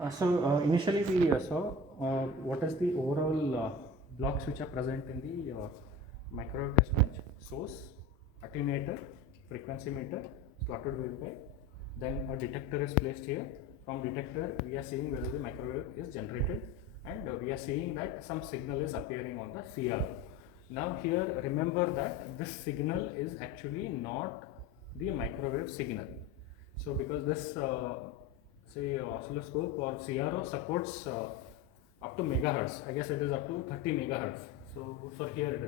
Initially we saw what is the overall blocks which are present in the microwave test bench: source, attenuator, frequency meter, slotted waveguide. Then a detector is placed here. From detector we are seeing whether the microwave is generated, and we are seeing that some signal is appearing on the CRO. Now here remember that this signal is actually not the microwave signal. So because this oscilloscope or CRO supports up to megahertz. I guess it is up to 30 megahertz. So here it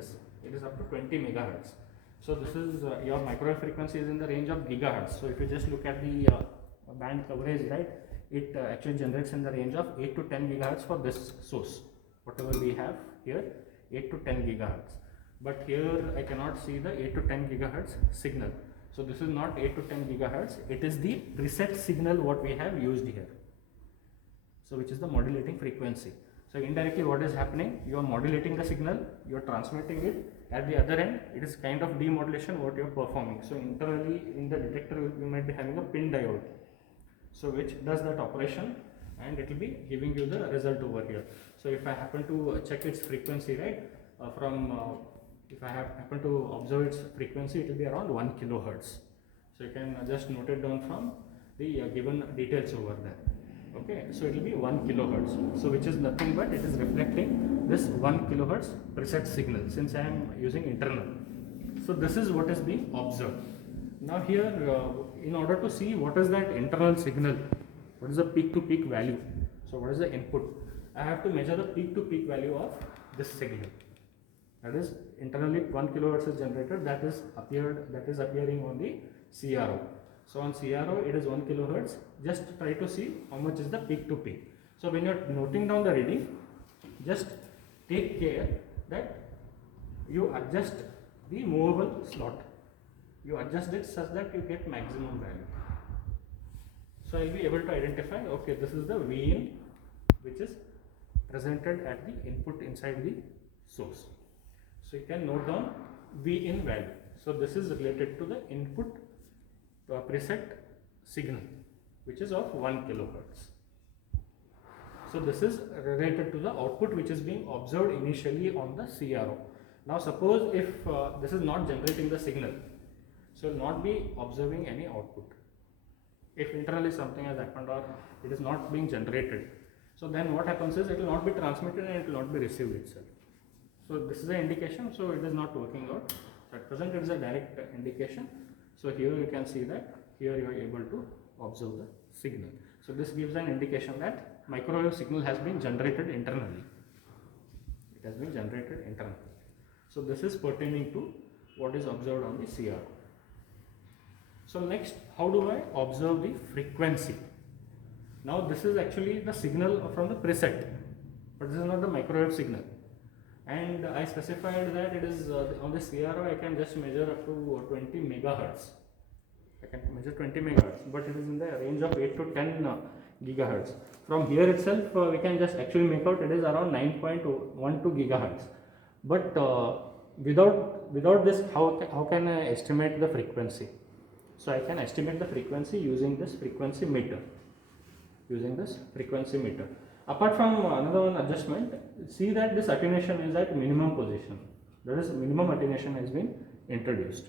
is up to 20 megahertz. So this is your microwave frequency is in the range of gigahertz. So if you just look at the band coverage, right, it actually generates in the range of 8 to 10 gigahertz for this source. Whatever we have here, 8 to 10 gigahertz. But here I cannot see the 8 to 10 gigahertz signal. So this is not 8 to 10 gigahertz, it is the preset signal what we have used here. So which is the modulating frequency. So indirectly what is happening, you are modulating the signal, you are transmitting it, at the other end it is kind of demodulation what you are performing. So internally in the detector you might be having a pin diode, so which does that operation, and it will be giving you the result over here. So if I happen to check its frequency, right, if I happen to observe its frequency, it will be around 1 kilohertz. So you can just note it down from the given details over there. Okay, so it will be 1 kilohertz. So which is nothing but it is reflecting this 1 kilohertz preset signal, since I am using internal. So this is what is being observed. Now here, in order to see what is that internal signal, what is the peak to peak value, so what is the input, I have to measure the peak to peak value of this signal. That is internally 1 kilohertz is generated, that is appearing on the CRO. So on CRO it is 1 kilohertz. Just try to see how much is the peak to peak. So when you are noting down the reading, just take care that you adjust the movable slot. You adjust it such that you get maximum value. So I will be able to identify, okay, this is the V in which is presented at the input inside the source. So you can note down V in value. So this is related to the input preset signal, which is of 1 kilohertz. So this is related to the output which is being observed initially on the CRO. Now suppose if this is not generating the signal, so it will not be observing any output. If internally something has happened or it is not being generated, so then what happens is it will not be transmitted and it will not be received itself. So this is an indication, so it is not working out. At present it is a direct indication. So here you can see that here you are able to observe the signal. So this gives an indication that microwave signal has been generated internally. It has been generated internally. So this is pertaining to what is observed on the CRO. So next, how do I observe the frequency? Now this is actually the signal from the preset, but this is not the microwave signal. And I specified that it is on the CRO I can just measure up to 20 megahertz. I can measure 20 megahertz, but it is in the range of 8 to 10 gigahertz. From here itself we can just actually make out it is around 9.12 gigahertz. But without this, how can I estimate the frequency? So I can estimate the frequency using this frequency meter. Apart from another one adjustment, see that this attenuation is at minimum position. That is, minimum attenuation has been introduced,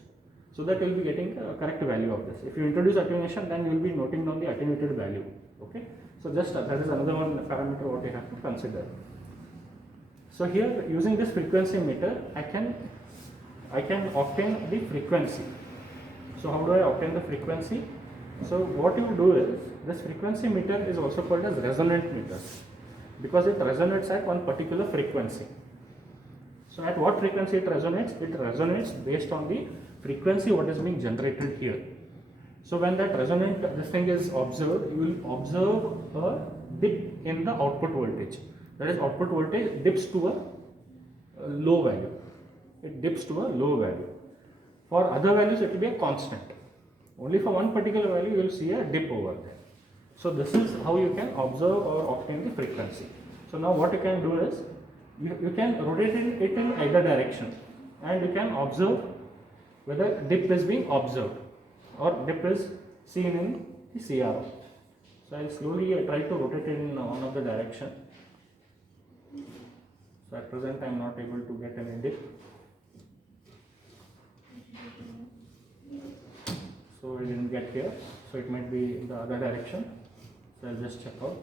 so that you will be getting a correct value of this. If you introduce attenuation, then you will be noting down the attenuated value. Okay, so just that is another one parameter what you have to consider. So here, using this frequency meter, I can obtain the frequency. So how do I obtain the frequency? So what you do is, this frequency meter is also called as resonant meter, because it resonates at one particular frequency. So at what frequency it resonates? It resonates based on the frequency what is being generated here. So when that this thing is observed, you will observe a dip in the output voltage. That is, output voltage dips to a low value. It dips to a low value. For other values it will be a constant. Only for one particular value you will see a dip over there. So this is how you can observe or obtain the frequency. So now what you can do is, you can rotate it in either direction, and you can observe whether dip is being observed or dip is seen in the CRO. So I'll slowly try to rotate it in one of the direction. So at present I am not able to get any dip. So it didn't get here. So it might be in the other direction. So I'll just check out.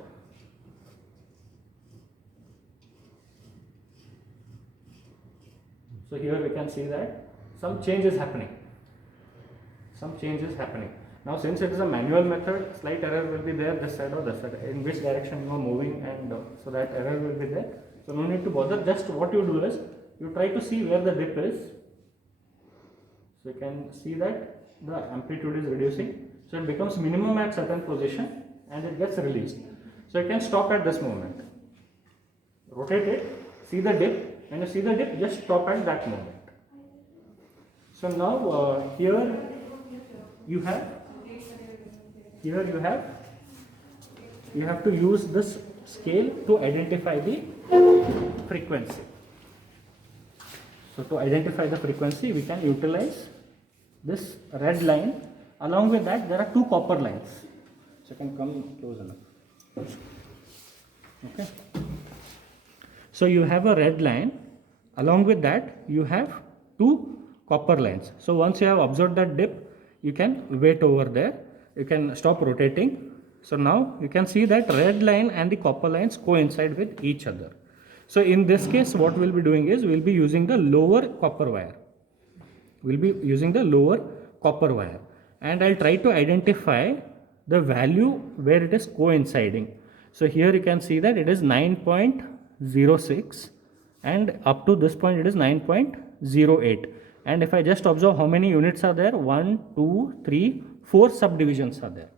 So here we can see that some change is happening. Some change is happening. Now since it is a manual method, slight error will be there this side or this side, in which direction you are moving, and so that error will be there. So no need to bother. Just what you do is you try to see where the dip is. So you can see that the amplitude is reducing. So it becomes minimum at certain position and it gets released. So you can stop at this moment. Rotate it, see the dip. When you see the dip, just stop at that moment. So now here you have to use this scale to identify the frequency. So to identify the frequency, we can utilize this red line. Along with that, there are two copper lines. So you can come close enough. Okay. So you have a red line. Along with that, you have two copper lines. So once you have observed that dip, you can wait over there. You can stop rotating. So now you can see that red line and the copper lines coincide with each other. So in this case, what we'll be doing is we'll be using the lower copper wire. And I'll try to identify the value where it is coinciding. So here you can see that it is 9.06 and up to this point it is 9.08. And if I just observe how many units are there, 1, 2, 3, 4 subdivisions are there.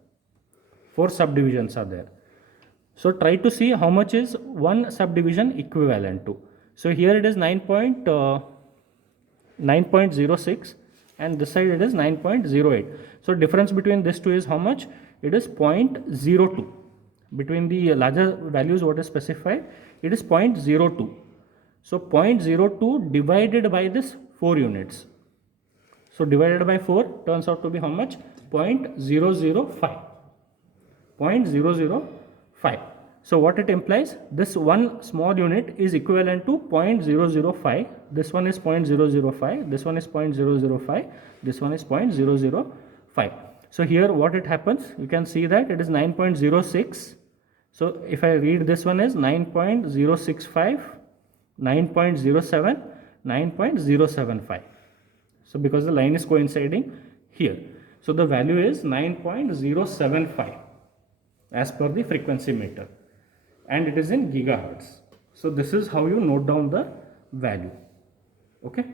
So try to see how much is one subdivision equivalent to. So here it is 9.06 and this side it is 9.08. So difference between these two is how much? It is 0.02. Between the larger values what is specified, it is 0.02. So 0.02 divided by this 4 units. So divided by 4 turns out to be how much? 0.005. 0.005. So what it implies? This one small unit is equivalent to 0.005. This one is 0.005. This one is 0.005. This one is 0.005. So here what it happens? You can see that it is 9.06. So if I read this one as 9.065, 9.07, 9.075. So because the line is coinciding here. So the value is 9.075 as per the frequency meter. And it is in gigahertz. So this is how you note down the value. Okay.